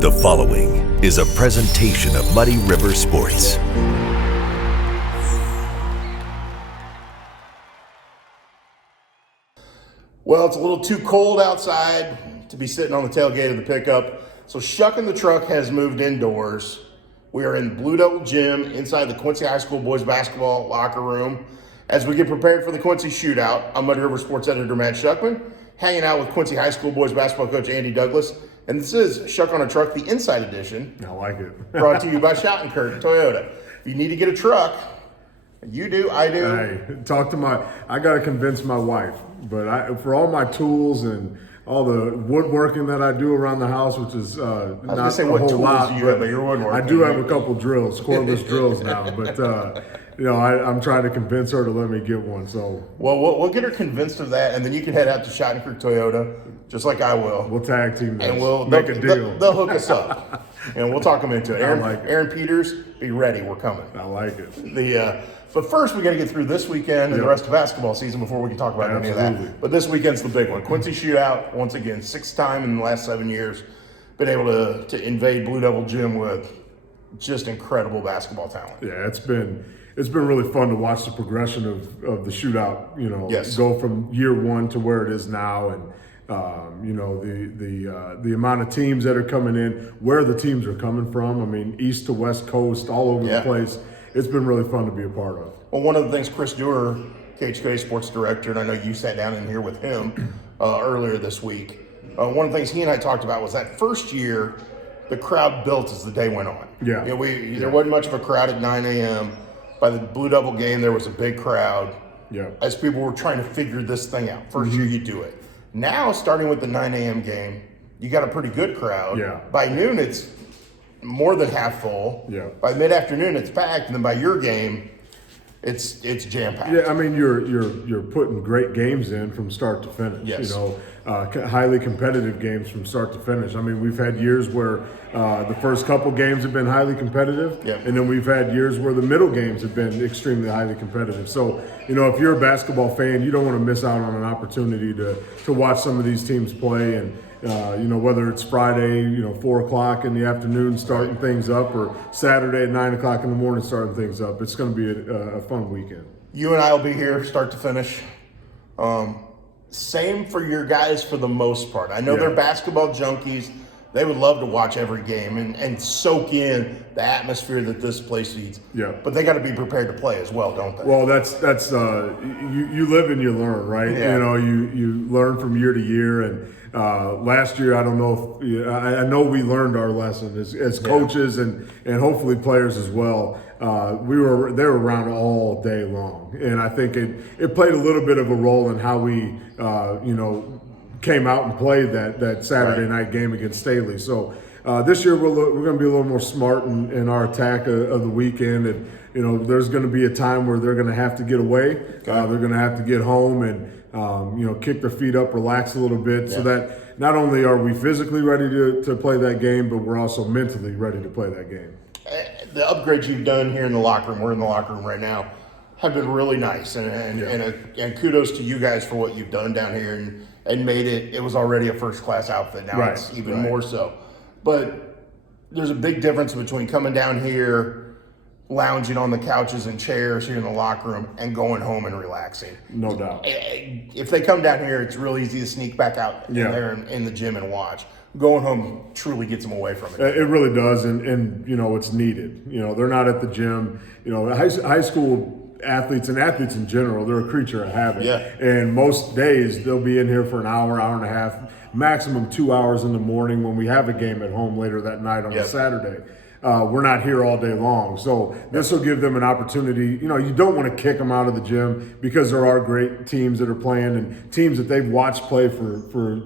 The following is a presentation of Muddy River Sports. Well, it's a little too cold outside to be sitting on the tailgate of the pickup, so Schuck and the truck has moved indoors. We are in Blue Devil Gym inside the Quincy High School boys basketball locker room as we get prepared for the Quincy Shootout. I'm Muddy River Sports Editor Matt Schuckman, hanging out with Quincy High School boys basketball coach Andy Douglas, and this is Schuck on a Truck, the Inside Edition. I like it. Brought to you by Schuck Toyota. If you need to get a truck, you do, I do. Hey, I got to convince my wife, but for all my tools and all the woodworking that I do around the house, which is not a whole lot. You have, you're woodworking. I do have a couple drills, cordless drills now, but I'm trying to convince her to let me get one. So we'll get her convinced of that, and then you can head out to Shot Creek Toyota, just like I will. We'll tag team this, and we'll make a deal. They'll hook us up, and we'll talk them into it. Aaron Peters, be ready. We're coming. I like it. But first, we got to get through this weekend and the rest of basketball season before we can talk about any of that. But this weekend's the big one. Quincy Shootout, once again, sixth time in the last 7 years, been able to invade Blue Devil Gym with just incredible basketball talent. Yeah, it's been really fun to watch the progression of the shootout. Go from year one to where it is now, and the amount of teams that are coming in, where the teams are coming from. I mean, east to west coast, all over the place. It's been really fun to be a part of. Well, one of the things Chris Dewar, QHS sports director, and I know you sat down in here with him earlier this week. One of the things he and I talked about was that first year, the crowd built as the day went on. Yeah. There wasn't much of a crowd at 9 a.m. By the Blue Devil game, there was a big crowd. Yeah. As people were trying to figure this thing out. First year you do it. Now, starting with the 9 a.m. game, you got a pretty good crowd. Yeah. By noon, it's more than half full. Yeah. By mid-afternoon, it's packed, and then by your game, it's jam-packed. Yeah, I mean, you're putting great games in from start to finish. Yes. Highly competitive games from start to finish. I mean, we've had years where the first couple games have been highly competitive, and then we've had years where the middle games have been extremely highly competitive. So, if you're a basketball fan, you don't want to miss out on an opportunity to watch some of these teams play. And whether it's Friday, 4 o'clock in the afternoon starting things up, or Saturday at 9 o'clock in the morning starting things up, it's going to be a fun weekend. You and I will be here start to finish. Same for your guys for the most part. I know they're basketball junkies. They would love to watch every game and soak in the atmosphere that this place needs. Yeah. But they got to be prepared to play as well, don't they? Well, that's you live and you learn, right? Yeah. You learn from year to year, and last year I don't know if I know we learned our lesson as coaches and hopefully players as well. They were around all day long, and I think it played a little bit of a role in how we came out and played that Saturday night game against Staley. So this year we're going to be a little more smart in our attack of the weekend, and there's going to be a time where they're going to have to get away. They're going to have to get home and kick their feet up, relax a little bit, so that not only are we physically ready to play that game, but we're also mentally ready to play that game. The upgrades you've done here in the locker room, we're in the locker room right now, have been really nice, and kudos to you guys for what you've done down here and made it was already a first-class outfit. Now it's even more so. But there's a big difference between coming down here, lounging on the couches and chairs here in the locker room, and going home and relaxing. No doubt. If they come down here, it's real easy to sneak back out there in the gym and watch. Going home truly gets them away from it. It really does, and it's needed. They're not at the gym. High school athletes and athletes in general, they're a creature of habit. Yeah. And most days they'll be in here for an hour and a half, maximum 2 hours in the morning when we have a game at home later that night on a Saturday. We're not here all day long. So this will give them an opportunity. You don't want to kick them out of the gym, because there are great teams that are playing and teams that they've watched play for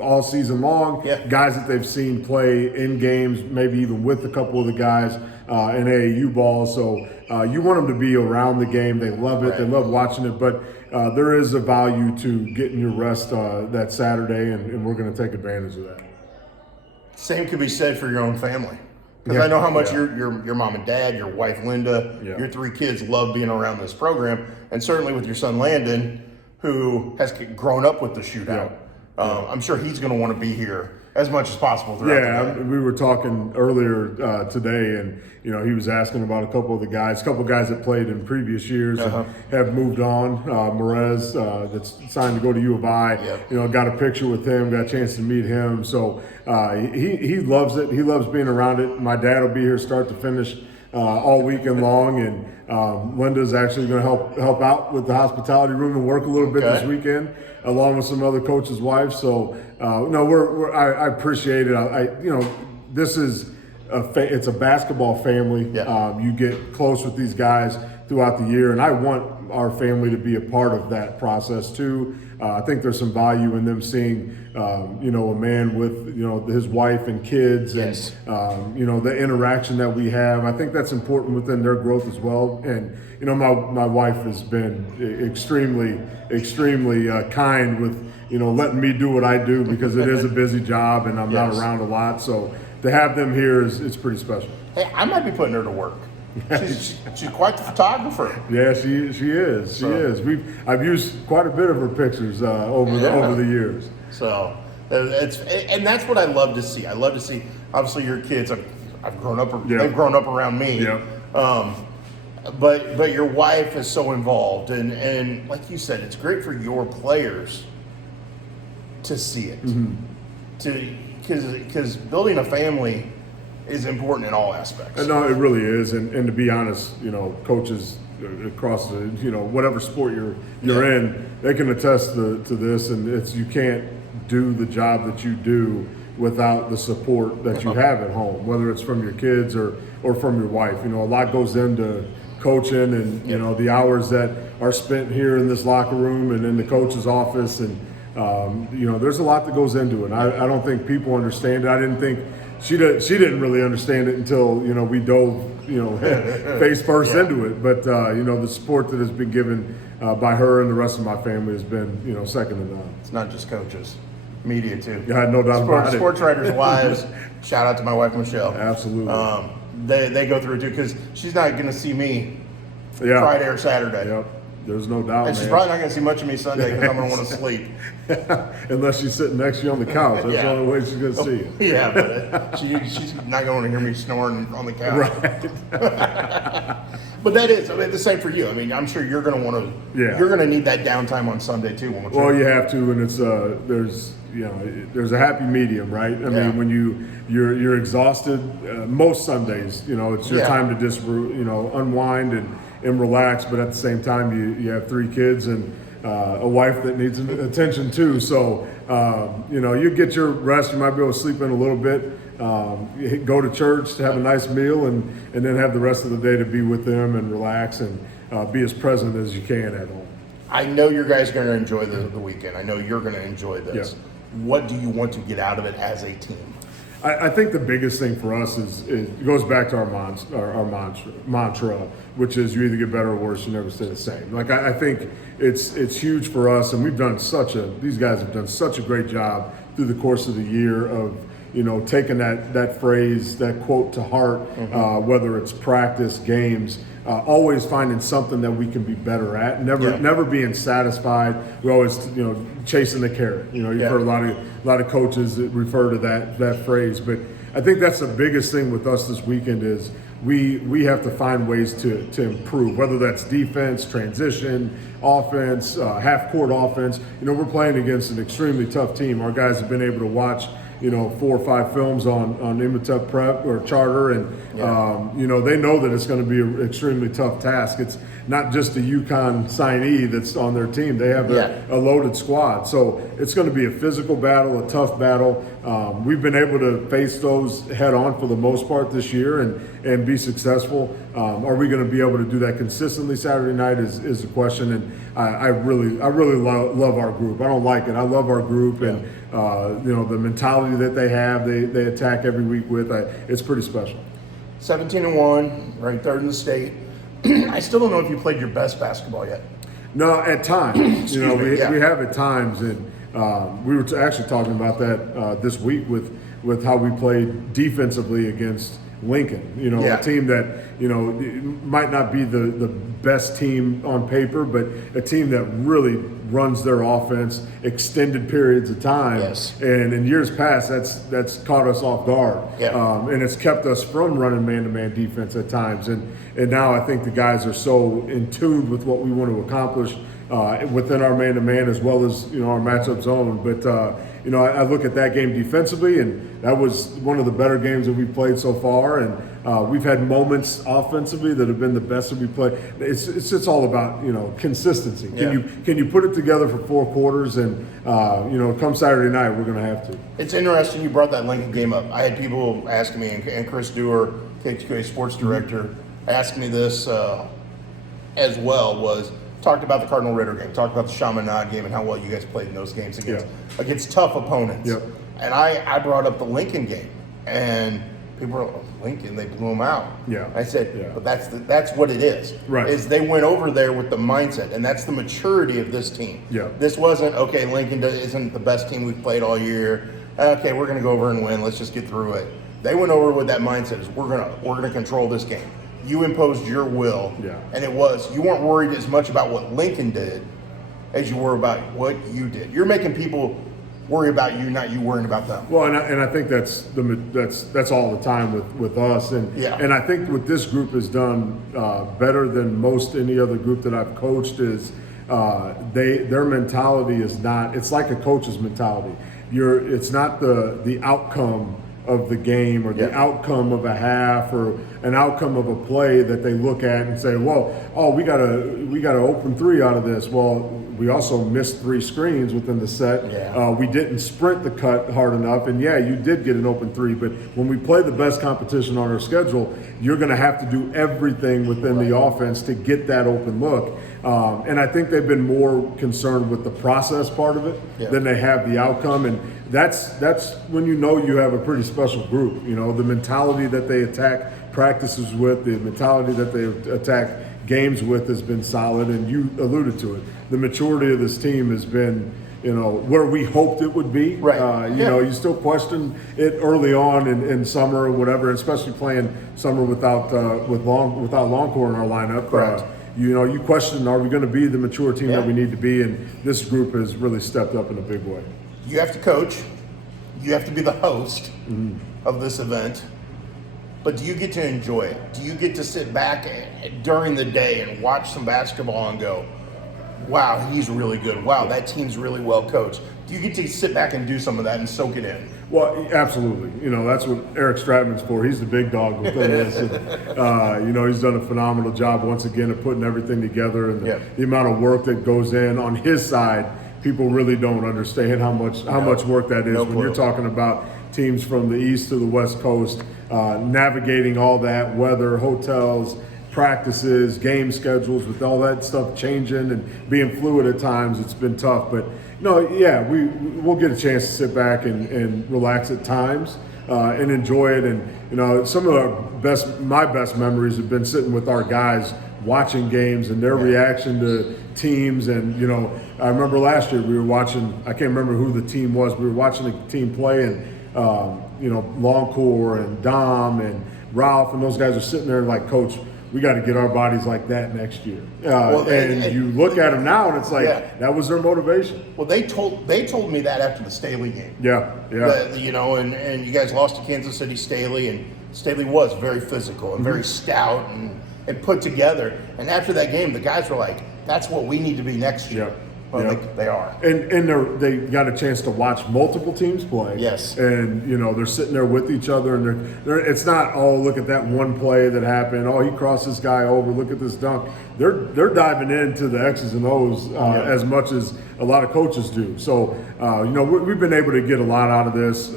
all season long, guys that they've seen play in games, maybe even with a couple of the guys in AAU ball. So you want them to be around the game. They love it. They love watching it. But there is a value to getting your rest that Saturday, and we're going to take advantage of that. Same could be said for your own family. Because I know how much your mom and dad, your wife Linda, your 3 kids love being around this program. And certainly with your son Landon, who has grown up with the shootout. I'm sure he's going to want to be here as much as possible throughout the day. We were talking earlier today, and he was asking about a couple guys that played in previous years and have moved on. Morez, that's signed to go to U of I. Got a picture with him, got a chance to meet him. So he loves it. He loves being around it. My dad will be here start to finish all weekend long, and Linda's actually going to help out with the hospitality room and work a little bit this weekend, along with some other coaches' wives. So I appreciate it. This is it's a basketball family. You get close with these guys throughout the year, and I want our family to be a part of that process too. I think there's some value in them seeing, a man with, his wife and kids, and the interaction that we have. I think that's important within their growth as well. And my wife has been extremely kind with letting me do what I do, because it is a busy job and I'm not around a lot. So to have them here it's pretty special. Hey, I might be putting her to work. She's quite the photographer. Yeah, she is. She is. I've used quite a bit of her pictures over the years. So and that's what I love to see. I love to see. Obviously, your kids. I've grown up. They've grown up around me. But your wife is so involved, and like you said, it's great for your players to see it. Because building a family is important in all aspects. No, it really is, and to be honest, coaches across the whatever sport you're in, they can attest to this, and you can't do the job that you do without the support that you have at home, whether it's from your kids or from your wife. A lot goes into coaching, and the hours that are spent here in this locker room and in the coach's office, and there's a lot that goes into it. I don't think people understand it. I didn't think she didn't really understand it until we dove face first into it. But the support that has been given by her and the rest of my family has been second to none. It's not just coaches, media too. Yeah, no doubt about it. Sports writers' wives. Shout out to my wife Michelle. Absolutely. They go through it too, because she's not going to see me Friday or Saturday. Yep. There's no doubt, and she's probably not going to see much of me Sunday, because I'm going to want to sleep. Unless she's sitting next to you on the couch. That's the only way she's going to see you. Yeah, but she's not going to hear me snoring on the couch. Right. But that is, the same for you. I'm sure you're going to want to. You're going to need that downtime on Sunday too. Well, you have to, and it's there's a happy medium, right? When you're exhausted, most Sundays, it's your time to just unwind and relax, but at the same time you have 3 kids and a wife that needs attention too. So you get your rest. You might be able to sleep in a little bit, go to church, to have a nice meal, and then have the rest of the day to be with them and relax and be as present as you can at home. I know you guys are going to enjoy the weekend. I know you're going to enjoy this. What do you want to get out of it as a team? I think the biggest thing for us is it goes back to our mantra, which is you either get better or worse, you never stay the same. I think it's huge for us, and these guys have done such a great job through the course of the year of taking that phrase, that quote to heart, whether it's practice, games, always finding something that we can be better at, never being satisfied. We always, chasing the carrot. You've heard a lot of coaches that refer to that phrase, but I think that's the biggest thing with us this weekend is we have to find ways to improve, whether that's defense, transition, offense, half-court offense. We're playing against an extremely tough team. Our guys have been able to watch 4 or 5 films on Imhotep Prep or Charter, and they know that it's going to be an extremely tough task. It's not just a UConn signee that's on their team. They have a loaded squad. So it's going to be a physical battle, a tough battle. We've been able to face those head on for the most part this year and be successful. Are we going to be able to do that consistently Saturday night is the question. And I really love our group. I don't like it. I love our group, and the mentality that they have, they attack every week with. It's pretty special. 17-1, ranked 3rd in the state. I still don't know if you played your best basketball yet. No, at times. We have at times, and we were actually talking about that this week with how we played defensively against Lincoln, Yeah. a team that, might not be the best team on paper, but a team that really runs their offense extended periods of time. Yes. And in years past, that's caught us off guard. Yeah. And it's kept us from running man-to-man defense at times. And now I think the guys are so in tune with what we want to accomplish within our man-to-man as well as, our matchup zone. But, I look at that game defensively, and that was one of the better games that we've played so far. And we've had moments offensively that have been the best that we played. It's just all about, consistency. Can you put it together for 4 quarters? And, come Saturday night, we're going to have to. It's interesting you brought that Lincoln game up. I had people asking me, and Chris Dewar, KHS sports director, asked me this as well, talked about the Cardinal Ritter game, talked about the Chaminade game and how well you guys played in those games against tough opponents. Yep. And I brought up the Lincoln game, and people were like, Lincoln, they blew them out. Yeah. I said, Yeah. but that's what it is. Right. Is they went over there with the mindset, and that's the maturity of this team. Yeah. This wasn't, okay, Lincoln isn't the best team we've played all year. Okay, we're going to go over and win. Let's just get through it. They went over with that mindset, is we're gonna control this game. You imposed your will, and you weren't worried as much about what Lincoln did as you were about what you did. You're making people worry about you, not you worrying about them. Well, and I think that's all the time with us, and I think what this group has done better than most any other group that I've coached is their mentality is not. It's like a coach's mentality. It's not the outcome of the game or the outcome of a half or an outcome of a play that they look at and say, well, we got to open 3 out of this. Well, we also missed 3 screens within the set. We didn't sprint the cut hard enough, and you did get an open 3. But when we play the best competition on our schedule, you're going to have to do everything within the offense to get that open look. And I think they've been more concerned with the process part of it than they have the outcome. And that's when you have a pretty special group. The mentality that they attack practices with, the mentality that they attack games with has been solid. And you alluded to it. The maturity of this team has been, where we hoped it would be. Right. You still question it early on in summer or whatever, especially playing summer without Longcore in our lineup. Correct. You question, are we going to be the mature team that we need to be? And this group has really stepped up in a big way. You have to coach. You have to be the host of this event. But do you get to enjoy it? Do you get to sit back during the day and watch some basketball and go, wow, he's really good. Wow, that team's really well coached. Do you get to sit back and do some of that and soak it in? Well, absolutely. That's what Eric Stratman's for. He's the big dog within this. And, he's done a phenomenal job once again of putting everything together, and the amount of work that goes in on his side. People really don't understand how much work that is when you're talking about teams from the east to the west coast, navigating all that weather, hotels, practices, game schedules, with all that stuff changing and being fluid at times. It's been tough, but we'll get a chance to sit back and relax at times and enjoy it. And some of my best memories have been sitting with our guys watching games and their reaction to teams. And I remember last year we were watching, I can't remember who the team was, we were watching a team play, and Longcore and Dom and Ralph and those guys are sitting there like, Coach, we got to get our bodies like that next year. And you look at them now, and it's like that was their motivation. Well, they told me that after the Staley game. And you guys lost to Kansas City Staley, and Staley was very physical and very stout and put together. And after that game, the guys were like, "That's what we need to be next year." Well, they are. And they got a chance to watch multiple teams play. Yes. And, they're sitting there with each other, and it's not, look at that one play that happened. He crossed this guy over. Look at this dunk. They're diving into the X's and O's as much as a lot of coaches do. So, we've been able to get a lot out of this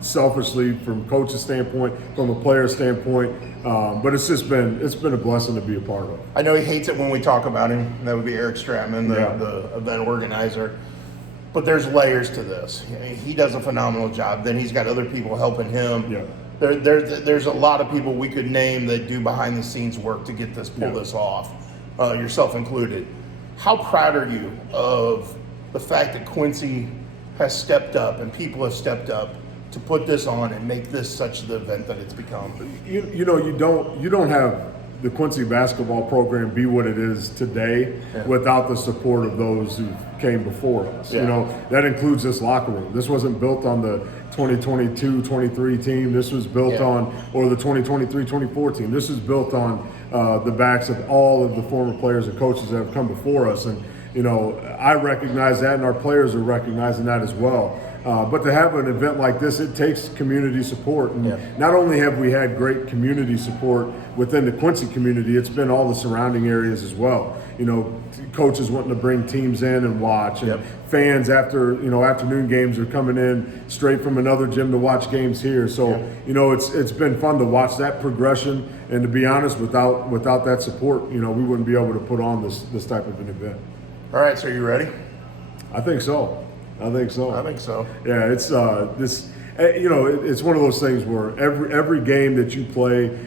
selfishly from coach's standpoint, from a player standpoint. But it's been a blessing to be a part of. I know he hates it when we talk about him. That would be Eric Stratman, the event organizer. But there's layers to this. He does a phenomenal job. Then he's got other people helping him. Yeah. There's a lot of people we could name that do behind the scenes work to get pull this off, yourself included. How proud are you of the fact that Quincy has stepped up and people have stepped up to put this on and make this such the event that it's become? You don't have the Quincy basketball program be what it is today without the support of those who came before us. That includes this locker room. This wasn't built on the 2022-23 team. This was built on, or the 2023-24 team. This is built on the backs of all of the former players and coaches that have come before us. And I recognize that, and our players are recognizing that as well. But to have an event like this, it takes community support. And not only have we had great community support within the Quincy community, it's been all the surrounding areas as well. Coaches wanting to bring teams in and watch, and fans after afternoon games are coming in straight from another gym to watch games here. So it's been fun to watch that progression. And to be honest, without that support, we wouldn't be able to put on this type of an event. All right, so are you ready? I think so. I think so. Yeah, it's it's one of those things where every game that you play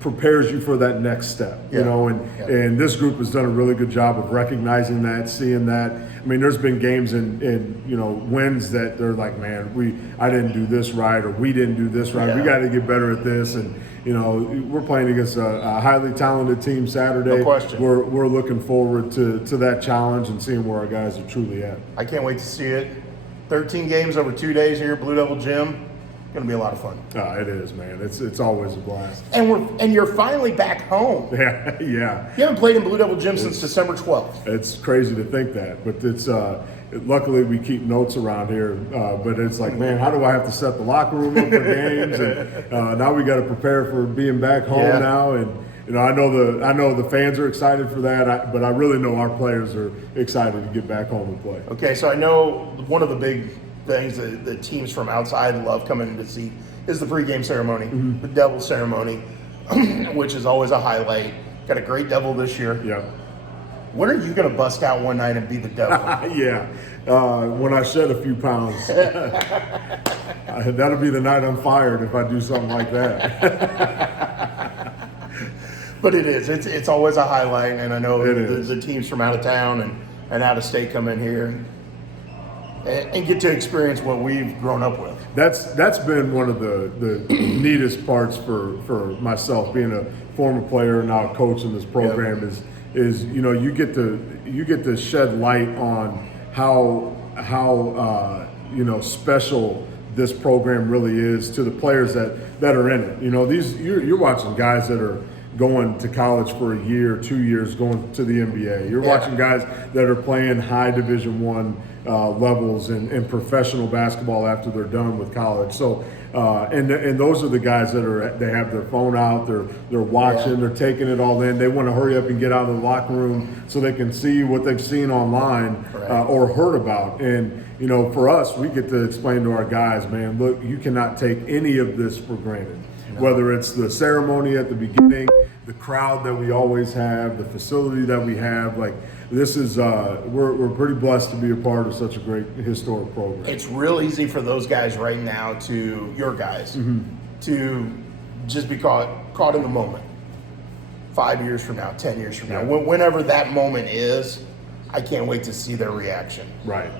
prepares you for that next step. And this group has done a really good job of recognizing that, seeing that. I mean, there's been games and wins that they're like, man, I didn't do this right, or we didn't do this right. We got to get better at this. And we're playing against a highly talented team Saturday. No question. We're looking forward to that challenge and seeing where our guys are truly at. I can't wait to see it. 13 games over 2 days here at Blue Devil Gym. Going to be a lot of fun. It is, man. It's always a blast. And you're finally back home. Yeah. You haven't played in Blue Devil Gym since December 12th. It's crazy to think that, but it's luckily we keep notes around here. But it's like, man, how do I have to set the locker room up for games? And now we got to prepare for being back home now. And I know the fans are excited for that, but I really know our players are excited to get back home and play. Okay, so I know one of the big things that the teams from outside love coming to see is the pregame ceremony, the Devil ceremony, which is always a highlight. Got a great Devil this year. Yeah. When are you going to bust out one night and be the Devil? When I shed a few pounds. That'll be the night I'm fired if I do something like that. But it is. It's always a highlight, and I know the teams from out of town and out of state come in here and get to experience what we've grown up with. That's been one of the neatest parts for myself, being a former player and now a coach in this program. Is you get to shed light on how special this program really is to the players that are in it. You're watching guys that are going to college for a year, 2 years, going to the NBA. You're watching guys that are playing high Division I levels in professional basketball after they're done with college. So, and those are the guys that they have their phone out, they're watching, they're taking it all in. They want to hurry up and get out of the locker room so they can see what they've seen online or heard about. And for us, we get to explain to our guys, man, look, you cannot take any of this for granted. Whether it's the ceremony at the beginning, the crowd that we always have, the facility that we have, like this is, we're pretty blessed to be a part of such a great historic program. It's real easy for those guys right now your guys, to just be caught in the moment. 5 years from now, 10 years from now, whenever that moment is, I can't wait to see their reaction. Right.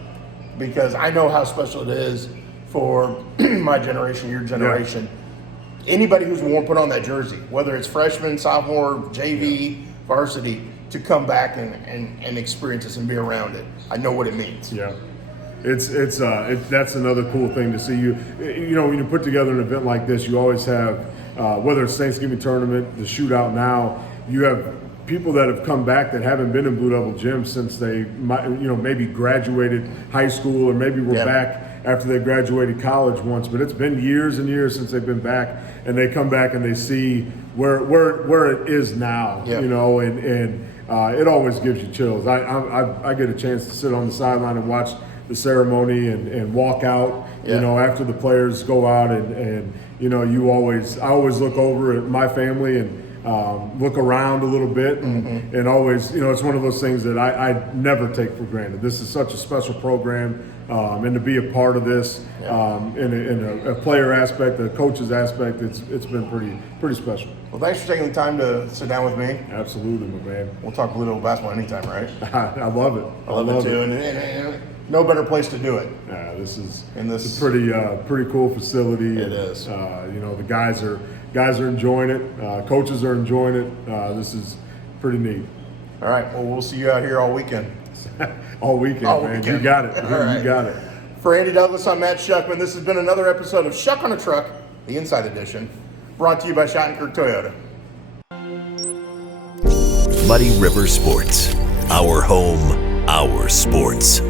Because I know how special it is for my generation, your generation. Anybody who's put on that jersey, whether it's freshman, sophomore, JV, varsity, to come back and experience this and be around it. I know what it means. Yeah. That's another cool thing to see. When you put together an event like this, you always have, whether it's Thanksgiving tournament, the shootout now, you have people that have come back that haven't been in Blue Devil Gym since they maybe graduated high school, or maybe were back after they graduated college once, but it's been years and years since they've been back, and they come back and they see where it is now, and it always gives you chills. I get a chance to sit on the sideline and watch the ceremony and walk out, after the players go out, and I always look over at my family and look around a little bit, and always, it's one of those things that I never take for granted. This is such a special program, and to be a part of this in a player aspect, a coach's aspect, it's been pretty special. Well, thanks for taking the time to sit down with me. Absolutely, my man. We'll talk Blue Devil basketball anytime, right? I love it. I love it too. And no better place to do it. This is It's a pretty cool facility. It is. The guys are enjoying it. Coaches are enjoying it. This is pretty neat. All right. Well, we'll see you out here all weekend. All weekend, man. Weekend. You got it. All right. You got it. For Andy Douglas, I'm Matt Schuckman. This has been another episode of Schuck on a Truck, the Inside Edition, brought to you by Schottenkirk Toyota. Muddy River Sports. Our home, our sports.